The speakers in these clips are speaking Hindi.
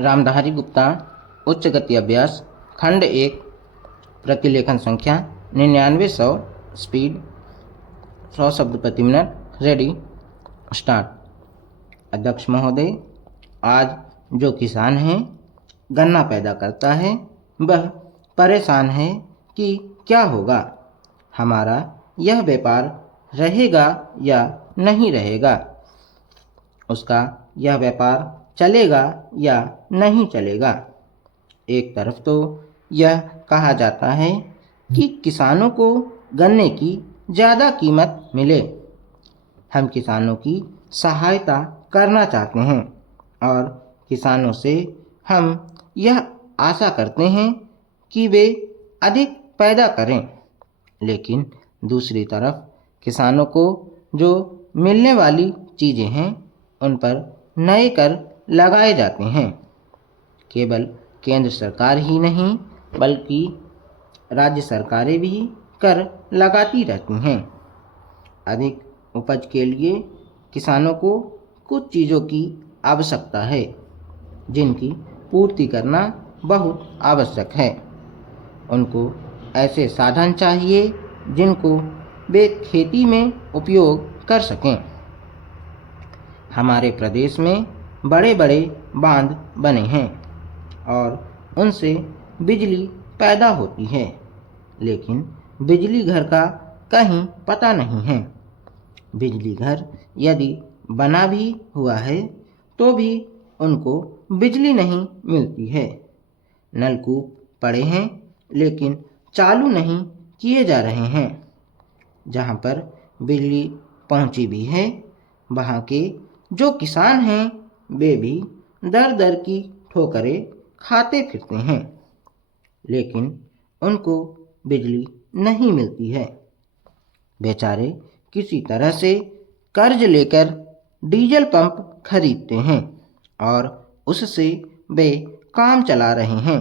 रामधारी गुप्ता उच्च गति अभ्यास खंड 1 प्रतिलेखन संख्या 9900 स्पीड 100 शब्द प्रति मिनट रेडी स्टार्ट। अध्यक्ष महोदय, आज जो किसान है गन्ना पैदा करता है वह परेशान है कि क्या होगा, हमारा यह व्यापार रहेगा या नहीं रहेगा, उसका यह व्यापार चलेगा या नहीं चलेगा। एक तरफ तो यह कहा जाता है कि किसानों को गन्ने की ज़्यादा कीमत मिले, हम किसानों की सहायता करना चाहते हैं और किसानों से हम यह आशा करते हैं कि वे अधिक पैदा करें, लेकिन दूसरी तरफ किसानों को जो मिलने वाली चीज़ें हैं उन पर नए कर लगाए जाते हैं। केवल केंद्र सरकार ही नहीं बल्कि राज्य सरकारें भी कर लगाती रहती हैं। अधिक उपज के लिए किसानों को कुछ चीज़ों की आवश्यकता है जिनकी पूर्ति करना बहुत आवश्यक है। उनको ऐसे साधन चाहिए जिनको वे खेती में उपयोग कर सकें। हमारे प्रदेश में बड़े बड़े बांध बने हैं और उनसे बिजली पैदा होती है, लेकिन बिजली घर का कहीं पता नहीं है। बिजली घर यदि बना भी हुआ है तो भी उनको बिजली नहीं मिलती है। नलकूप पड़े हैं लेकिन चालू नहीं किए जा रहे हैं। जहाँ पर बिजली पहुँची भी है वहाँ के जो किसान हैं वे भी दर दर की ठोकरें खाते फिरते हैं, लेकिन उनको बिजली नहीं मिलती है। बेचारे किसी तरह से कर्ज लेकर डीजल पंप खरीदते हैं और उससे वे काम चला रहे हैं,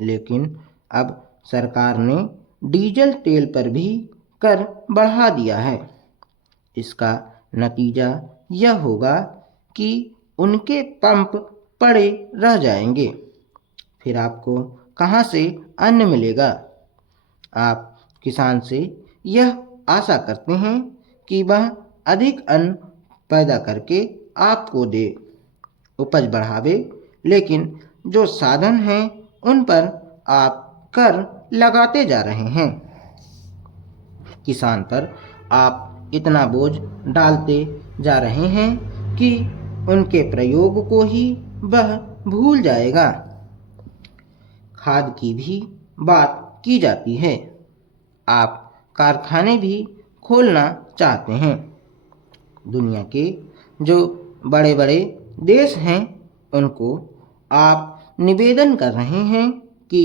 लेकिन अब सरकार ने डीजल तेल पर भी कर बढ़ा दिया है। इसका नतीजा यह होगा कि उनके पंप पड़े रह जाएंगे, फिर आपको कहाँ से अन्न मिलेगा। आप किसान से यह आशा करते हैं कि वह अधिक अन्न पैदा करके आपको दे, उपज बढ़ावे, लेकिन जो साधन हैं उन पर आप कर लगाते जा रहे हैं। किसान पर आप इतना बोझ डालते जा रहे हैं कि उनके प्रयोग को ही वह भूल जाएगा। खाद की भी बात की जाती है। आप कारखाने भी खोलना चाहते हैं। दुनिया के जो बड़े बड़े देश हैं उनको आप निवेदन कर रहे हैं कि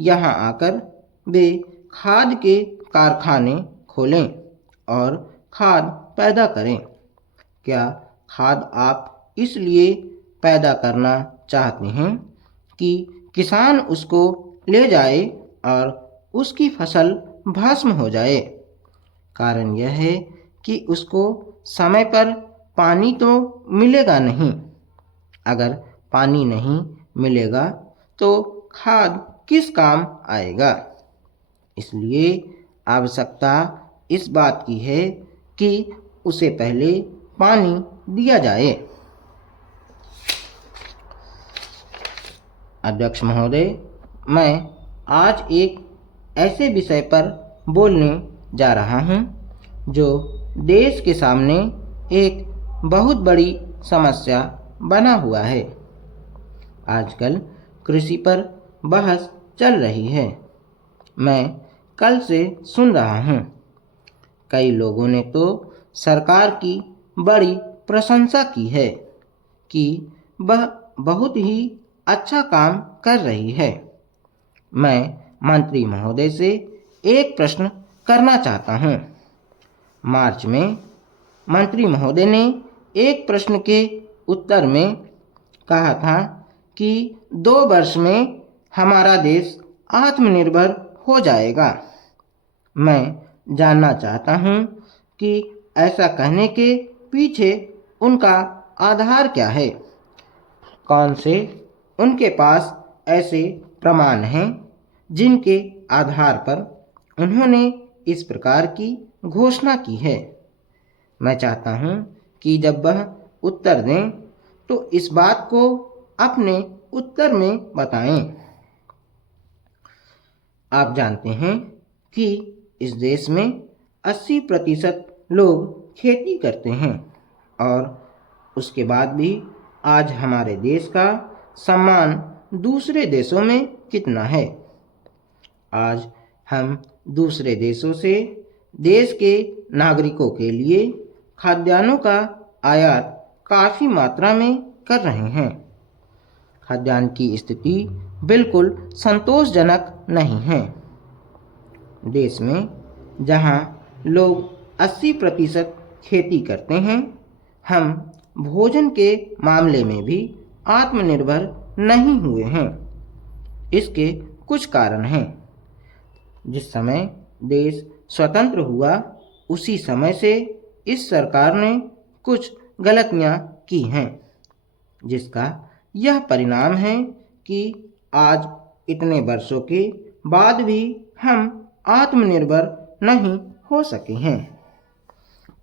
यहाँ आकर वे खाद के कारखाने खोलें और खाद पैदा करें। क्या खाद आप इसलिए पैदा करना चाहते हैं कि किसान उसको ले जाए और उसकी फसल भस्म हो जाए? कारण यह है कि उसको समय पर पानी तो मिलेगा नहीं। अगर पानी नहीं मिलेगा तो खाद किस काम आएगा? इसलिए आवश्यकता इस बात की है कि उसे पहले पानी दिया जाए। अध्यक्ष महोदय, मैं आज एक ऐसे विषय पर बोलने जा रहा हूँ जो देश के सामने एक बहुत बड़ी समस्या बना हुआ है। आजकल कृषि पर बहस चल रही है। मैं कल से सुन रहा हूँ। कई लोगों ने तो सरकार की बड़ी प्रशंसा की है कि वह बहुत ही अच्छा काम कर रही है। मैं मंत्री महोदय से एक प्रश्न करना चाहता हूँ। मार्च में मंत्री महोदय ने एक प्रश्न के उत्तर में कहा था कि 2 वर्ष में हमारा देश आत्मनिर्भर हो जाएगा। मैं जानना चाहता हूँ कि ऐसा कहने के पीछे उनका आधार क्या है? कौन से उनके पास ऐसे प्रमाण हैं जिनके आधार पर उन्होंने इस प्रकार की घोषणा की है। मैं चाहता हूं कि जब वह उत्तर दें तो इस बात को अपने उत्तर में बताएं। आप जानते हैं कि इस देश में 80% लोग खेती करते हैं और उसके बाद भी आज हमारे देश का सम्मान दूसरे देशों में कितना है। आज हम दूसरे देशों से देश के नागरिकों के लिए खाद्यान्नों का आयात काफ़ी मात्रा में कर रहे हैं। खाद्यान्न की स्थिति बिल्कुल संतोषजनक नहीं है। देश में जहां लोग 80% खेती करते हैं, हम भोजन के मामले में भी आत्मनिर्भर नहीं हुए हैं। इसके कुछ कारण हैं। जिस समय देश स्वतंत्र हुआ उसी समय से इस सरकार ने कुछ गलतियां की हैं, जिसका यह परिणाम है कि आज इतने वर्षों के बाद भी हम आत्मनिर्भर नहीं हो सके हैं।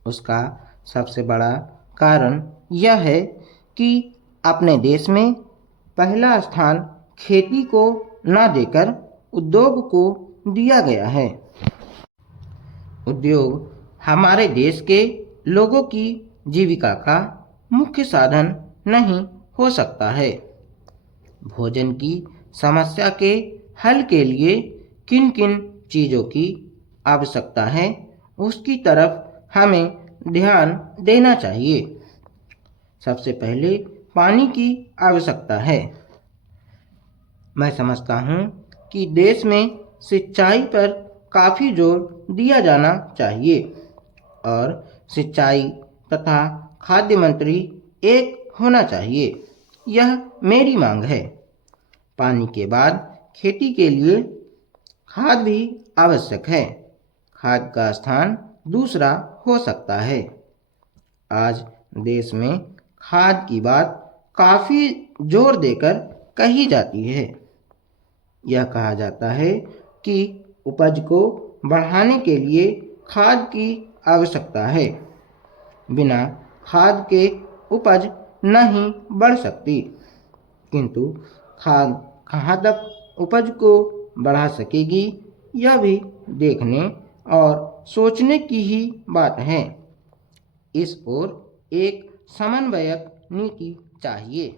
उसका सबसे बड़ा कारण यह है कि अपने देश में पहला स्थान खेती को न देकर उद्योग को दिया गया है। उद्योग हमारे देश के लोगों की जीविका का मुख्य साधन नहीं हो सकता है। भोजन की समस्या के हल के लिए किन किन चीज़ों की आवश्यकता है, उसकी तरफ हमें ध्यान देना चाहिए। सबसे पहले पानी की आवश्यकता है। मैं समझता हूँ कि देश में सिंचाई पर काफ़ी जोर दिया जाना चाहिए और सिंचाई तथा खाद्य मंत्री एक होना चाहिए। यह मेरी मांग है। पानी के बाद खेती के लिए खाद भी आवश्यक है। खाद का स्थान दूसरा हो सकता है। आज देश में खाद की बात काफ़ी जोर देकर कही जाती है। यह कहा जाता है कि उपज को बढ़ाने के लिए खाद की आवश्यकता है। बिना खाद के उपज नहीं बढ़ सकती, किंतु खाद कहाँ तक उपज को बढ़ा सकेगी, यह भी देखने और सोचने की ही बात है। इस ओर एक समन्वयक नीति चाहिए।